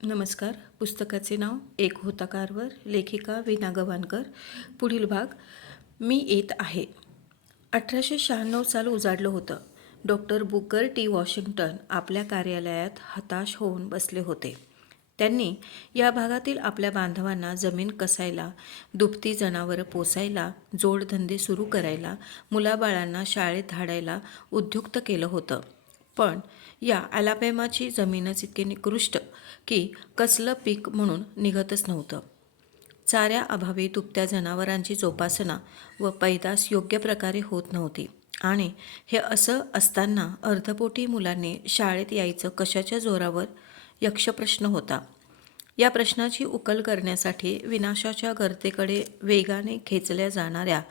नमस्कार. पुस्तकाचे नाव एक होता कारवर, लेखिका वीणा गवाणकर. पुढील भाग. मी येत आहे. 1896 साल उजाडलं होतं. डॉक्टर बुकर टी वॉशिंग्टन आपल्या कार्यालयात हताश होऊन बसले होते. त्यांनी या भागातील आपल्या बांधवांना जमीन कसायला, दुभती जनावरं पोसायला, जोडधंदे सुरू करायला, मुलाबाळांना शाळेत धाडायला उद्युक्त केलं होतं. पण या अलाबॅमाची जमीनच इतकी निकृष्ट की कसलं पीक म्हणून निघतच नव्हतं. चाऱ्याअभावी दुभत्या जनावरांची जोपासना व पैदास योग्य प्रकारे होत नव्हती आणि हे असं असताना अर्धपोटी मुलांनी शाळेत यायचं कशाच्या जोरावर, यक्षप्रश्न होता. या प्रश्नाची उकल करण्यासाठी विनाशाच्या गर्तेकडे वेगाने खेचल्या जाणाऱ्या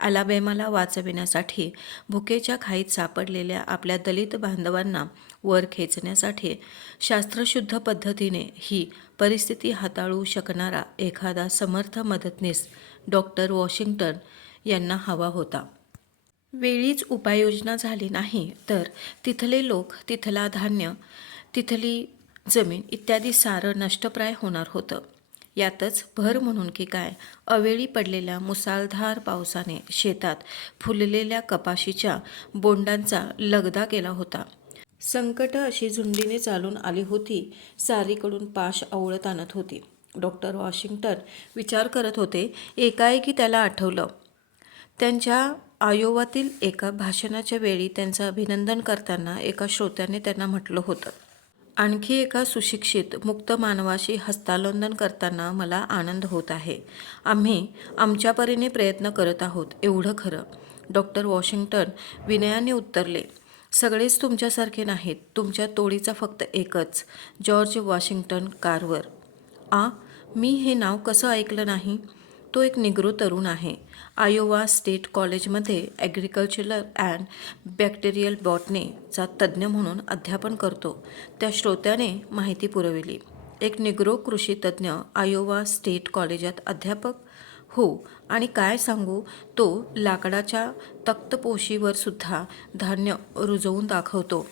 अलाबॅमाला वाचविण्यासाठी, भुकेच्या खाईत सापडलेल्या आपल्या दलित बांधवांना वर खेचण्यासाठी शास्त्रशुद्ध पद्धतीने ही परिस्थिती हाताळू शकणारा एखादा समर्थ मदतनीस डॉक्टर वॉशिंग्टन यांना हवा होता. वेळीच उपाययोजना झाली नाही तर तिथले लोक, तिथला धान्य, तिथली जमीन इत्यादी सारं नष्टप्राय होणार होतं. यातच भर म्हणून की काय, अवेळी पडलेल्या मुसळधार पावसाने शेतात फुललेल्या कपाशीच्या बोंडांचा लगदा केला होता. संकट अशी झुंडीने चालून आली होती, सारीकडून पाश आवळत आणत होती. डॉक्टर वॉशिंग्टन विचार करत होते. एकाएकी त्याला आठवलं, त्यांच्या आयोवातील एका भाषणाच्या वेळी त्यांचं अभिनंदन करताना एका श्रोत्याने त्यांना म्हटलं होतं, आणखी एका सुशिक्षित मुक्त मानवाशी हस्तांदोलन करताना मला आनंद होत आहे. आम्ही आमच्या परीने प्रयत्न करत आहोत, एवढं खरं. डॉक्टर वॉशिंग्टन विनयाने उत्तरले, सगळेच तुमच्यासारखे नाहीत. तुमच्या तोडीचा फक्त एकच, जॉर्ज वॉशिंग्टन कार्वर. मी हे नाव कसं ऐकलं नाही? तो एक निग्रो तरुण आहे. आयोवा स्टेट कॉलेजमध्ये ॲग्रिकल्चरल अँड बॅक्टेरियल बॉटनीचा तज्ज्ञ म्हणून अध्यापन करतो. त्या श्रोत्याने माहिती पुरविली. एक निग्रो कृषी तज्ज्ञ आयोवा स्टेट कॉलेजात अध्यापक? हो, आणि काय सांगू, तो लाकडाच्या तक्तपोशीवर सुद्धा धान्य रुजवून दाखवतो.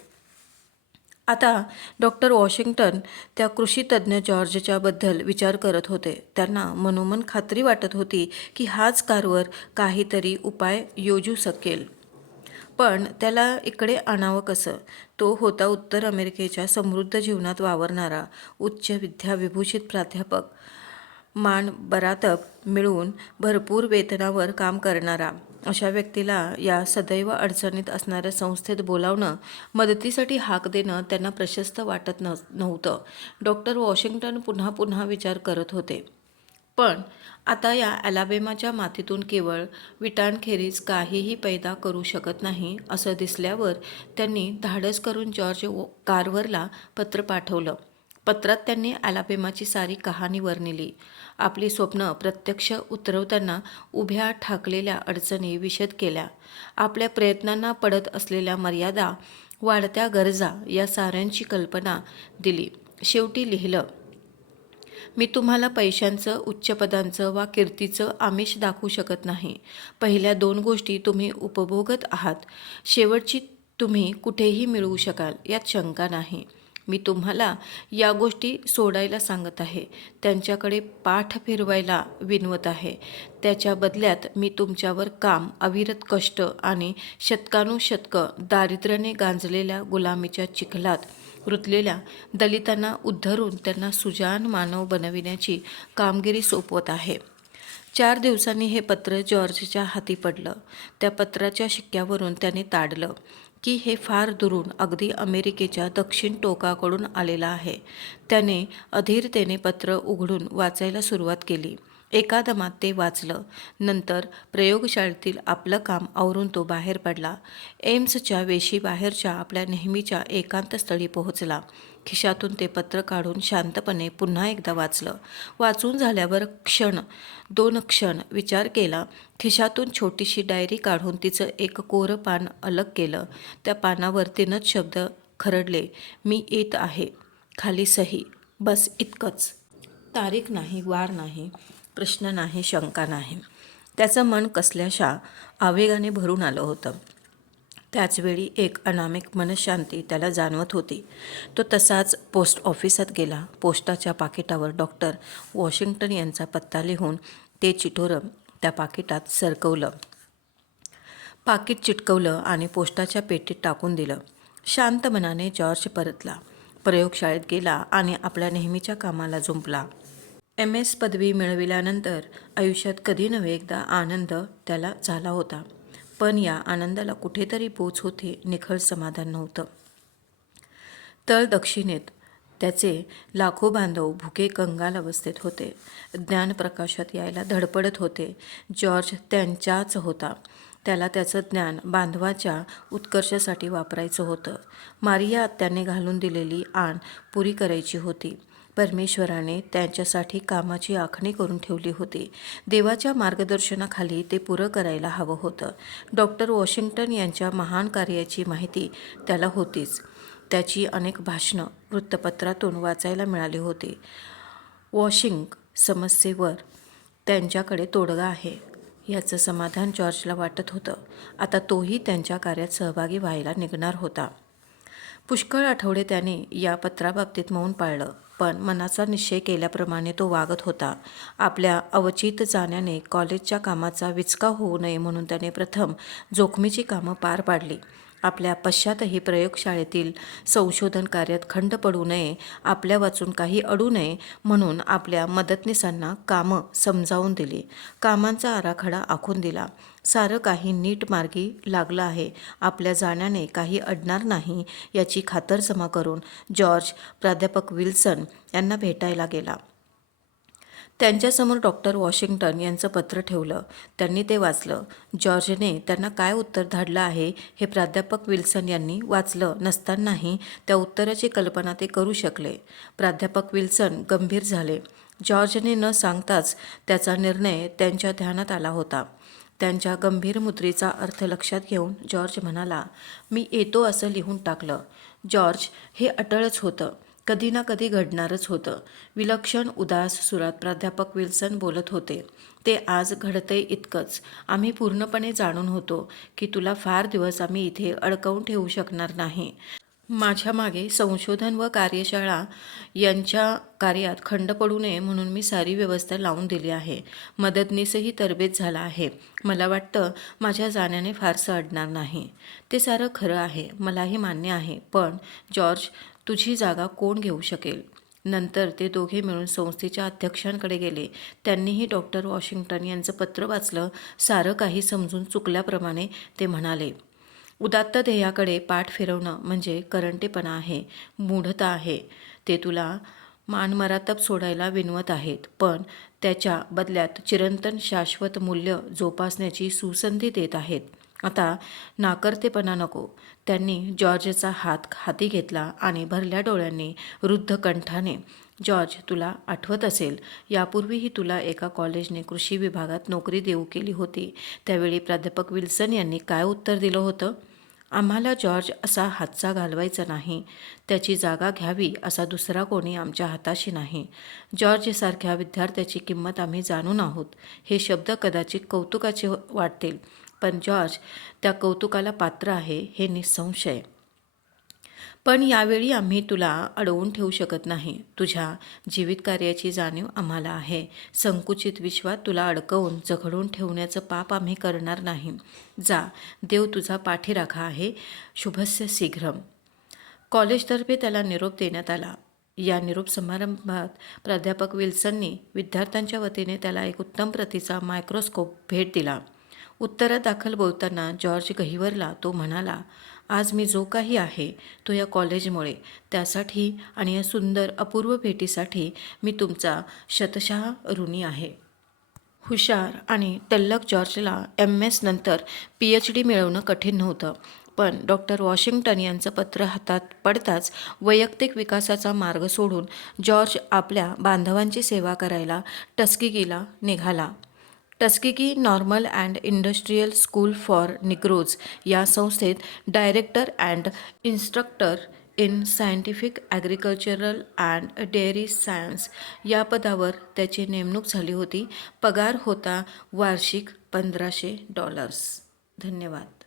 आता डॉक्टर वॉशिंग्टन त्या कृषीतज्ज्ञ जॉर्जच्या बद्दल विचार करत होते. त्यांना मनोमन खात्री वाटत होती की हाच कार्वर काहीतरी उपाय योजू शकेल. पण त्याला इकडे आणावं कसं? तो होता उत्तर अमेरिकेच्या समृद्ध जीवनात वावरणारा, उच्च विद्याविभूषित प्राध्यापक, मान बरातब मिळवून भरपूर वेतनावर काम करणारा. अशा व्यक्तीला या सदैव अडचणीत असणाऱ्या संस्थेत बोलावणं, मदतीसाठी हाक देणं त्यांना प्रशस्त वाटत नव्हतं. डॉक्टर वॉशिंग्टन पुन्हा पुन्हा विचार करत होते. पण आता या अलाबॅमाच्या मातीतून केवळ विटांखेरीज काहीही पैदा करू शकत नाही असं दिसल्यावर त्यांनी धाडस करून जॉर्ज कार्वरला पत्र पाठवलं. पत्रात त्यांनी अलाबॅमाची सारी कहाणी वर्णिली. आपली स्वप्न प्रत्यक्ष उतरवताना उभ्या ठाकलेल्या अडचणी विशद केल्या. आपल्या प्रयत्नांना पडत असलेल्या मर्यादा, वाढत्या गरजा या साऱ्यांची कल्पना दिली. शेवटी लिहिलं, मी तुम्हाला पैशांचं, उच्चपदांचं वा कीर्तीचं आमिष दाखवू शकत नाही. पहिल्या 2 गोष्टी तुम्ही उपभोगत आहात. शेवटची तुम्ही कुठेही मिळवू शकाल, यात शंका नाही. मी तुम्हाला या गोष्टी सोडायला सांगत आहे, त्यांच्याकडे पाठ फिरवायला विनवत आहे. त्याच्या बदल्यात मी तुमच्यावर काम, अविरत कष्ट आणि शतकानुशतकं दारिद्र्याने गांजलेल्या गुलामीच्या चिखलात रुतलेल्या दलितांना उद्धरून त्यांना सुजाण मानव बनविण्याची कामगिरी सोपवत आहे. 4 दिवसांनी हे पत्र जॉर्जच्या हाती पडलं. त्या पत्राच्या शिक्क्यावरून त्याने ताडलं की हे फार दुरून, अगदी अमेरिकेच्या दक्षिण टोकाकडून आलेलं आहे. त्याने अधीरतेने पत्र उघडून वाचायला सुरुवात केली. एका दमात ते वाचलं. नंतर प्रयोगशाळेतील आपलं काम आवरून तो बाहेर पडला. एम्सच्या वेशीबाहेरच्या आपल्या नेहमीच्या एकांत स्थळी पोहोचला. खिशातून ते पत्र काढून शांतपणे पुन्हा एकदा वाचलं. वाचून झाल्यावर 2 क्षण विचार केला. खिशातून छोटीशी डायरी काढून तिचं एक कोरं पान अलग केलं. त्या पानावर 3च शब्द खरडले, मी येत आहे. खाली सही. बस इतकंच. तारीख नाही, वार नाही, प्रश्न नाही, शंका नाही. त्याचं मन कसल्याशा आवेगाने भरून आलं होतं. त्याचवेळी एक अनामिक मनःशांती त्याला जाणवत होती. तो तसाच पोस्ट ऑफिसात गेला. पोस्टाच्या पाकिटावर डॉक्टर वॉशिंग्टन यांचा पत्ता लिहून ते चिठोरं त्या पाकिटात सरकवलं. पाकिट चिटकवलं आणि पोस्टाच्या पेटीत टाकून दिलं. शांत मनाने जॉर्ज परतला. प्रयोगशाळेत गेला आणि आपल्या नेहमीच्या कामाला जुंपला. MS पदवी मिळविल्यानंतर आयुष्यात कधी नव्हे एकदा आनंद त्याला झाला होता. पण या आनंदाला कुठेतरी पोच होते, निखळ समाधान नव्हतं. तळ दक्षिणेत त्याचे लाखो बांधव भुके कंगाल अवस्थेत होते. ज्ञानप्रकाशात यायला धडपडत होते. जॉर्ज त्यांचाच होता. त्याला त्याचं ज्ञान बांधवाच्या उत्कर्षासाठी वापरायचं होतं. मारिया त्याने घालून दिलेली आण पुरी करायची होती. परमेश्वराने त्यांच्यासाठी कामाची आखणी करून ठेवली होती. देवाच्या मार्गदर्शनाखाली ते पुरं करायला हवं होतं. डॉक्टर वॉशिंग्टन यांच्या महान कार्याची माहिती त्याला होतीच. त्याची अनेक भाषणं वृत्तपत्रातून वाचायला मिळाली होती. वॉशिंग समस्येवर त्यांच्याकडे तोडगा आहे याचं समाधान जॉर्जला वाटत होतं. आता तोही त्यांच्या कार्यात सहभागी व्हायला निघणार होता. पुष्कळ आठवडे त्याने या पत्राबाबतीत मौन पाळलं, पण मनाचा निश्चय केल्याप्रमाणे तो वागत होता. आपल्या अवचित जाण्याने कॉलेजच्या कामाचा विचका होऊ नये म्हणून त्याने प्रथम जोखमीची कामं पार पाडली. आपल्या पश्चातही प्रयोगशाळेतील संशोधन कार्यात खंड पडू नये, आपल्या वाचून काही अडू नये म्हणून आपल्या मदतनीसांना कामं समजावून दिली. कामांचा आराखडा आखून दिला. सारं काही नीट मार्गी लागलं आहे, आपल्या जाण्याने काही अडणार नाही याची खातरजमा करून जॉर्ज प्राध्यापक विल्सन यांना भेटायला गेला. त्यांच्यासमोर डॉक्टर वॉशिंग्टन यांचं पत्र ठेवलं. त्यांनी ते वाचलं. जॉर्जने त्यांना काय उत्तर धाडलं आहे हे प्राध्यापक विल्सन यांनी वाचलं नसतानाही त्या उत्तराची कल्पना ते करू शकले. प्राध्यापक विल्सन गंभीर झाले. जॉर्जने न सांगताच त्याचा निर्णय त्यांच्या ध्यानात आला होता. त्यांच्या गंभीर मुद्रेचा अर्थ लक्षात घेऊन जॉर्ज म्हणाला, "मी येतो असं लिहून टाकलं." जॉर्ज हे अटळच होतं. कधी ना कधी घडणारच होतं. विलक्षण उदास सुरात प्राध्यापक विल्सन बोलत होते. "ते आज घडतंय इतकंच. आम्ही पूर्णपणे जाणून होतो की तुला फार दिवस आम्ही इथे अडकवून ठेवू शकणार नाही. माझ्या मागे संशोधन व कार्यशाळा यांच्या कार्यात खंड पडू नये म्हणून मी सारी व्यवस्था लावून दिली आहे. मदतनीसही तरबेज झाला आहे. मला वाटतं माझ्या जाण्याने फारसं अडणार नाही." "ते सारं खरं आहे, मलाही मान्य आहे. पण जॉर्ज, तुझी जागा कोण घेऊ शकेल?" नंतर ते दोघे मिळून संस्थेच्या अध्यक्षांकडे गेले. त्यांनीही डॉक्टर वॉशिंग्टन यांचं पत्र वाचलं. सारं काही समजून चुकल्याप्रमाणे ते म्हणाले, "उदात्त ध्येयाकडे पाठ फिरवणं म्हणजे करंटेपणा आहे, मूढता आहे. ते तुला मानमरातब सोडायला विनवत आहेत, पण त्याच्या बदल्यात चिरंतन शाश्वत मूल्य जोपासण्याची सुसंधी देत आहेत. आता नाकर्तेपणा नको." त्यांनी जॉर्जचा हात हाती घेतला आणि भरल्या डोळ्यांनी रुद्ध कंठाने, "जॉर्ज, तुला आठवत असेल, यापूर्वीही तुला एका कॉलेजने कृषी विभागात नोकरी देऊ केली होती. त्यावेळी प्राध्यापक विल्सन यांनी काय उत्तर दिलं होतं?" "आम्हाला जॉर्ज असा हातचा घालवायचा नाही. त्याची जागा घ्यावी असा दुसरा कोणी आमच्या हाताशी नाही. जॉर्जसारख्या विद्यार्थ्याची किंमत आम्ही जाणून आहोत." हे शब्द कदाचित कौतुकाचे वाटतील, पण जॉर्ज त्या कौतुकाला पात्र आहे हे निःसंशय. "पण यावेळी आम्ही तुला अडवून ठेवू शकत नाही. तुझ्या जीवितकार्याची जाणीव आम्हाला आहे. संकुचित विश्वात तुला अडकवून जखडून ठेवण्याचं पाप आम्ही करणार नाही. जा, देव तुझा पाठीराखा आहे. शुभस्य शीघ्रम." कॉलेजतर्फे त्याला निरोप देण्यात आला. या निरोप समारंभात प्राध्यापक विल्सननी विद्यार्थ्यांच्या वतीने त्याला एक उत्तम प्रतीचा मायक्रोस्कोप भेट दिला. उत्तरात दाखल बोलताना जॉर्ज गहिवरला. तो म्हणाला, "आज मी जो काही आहे तो या कॉलेजमुळे. त्यासाठी आणि या सुंदर अपूर्व भेटीसाठी मी तुमचा शतशः ऋणी आहे." हुशार आणि तल्लख जॉर्जला MS नंतर PhD मिळवणं कठीण नव्हतं. पण डॉक्टर वॉशिंग्टन यांचं पत्र हातात पडताच वैयक्तिक विकासाचा मार्ग सोडून जॉर्ज आपल्या बांधवांची सेवा करायला टस्केगीला निघाला. Tuskegee normal and industrial school for Negroes या संस्थेत director and instructor in scientific agricultural and dairy science या पदावर त्याची नेमणूक झाली होती. पगार होता वार्षिक $1500. धन्यवाद.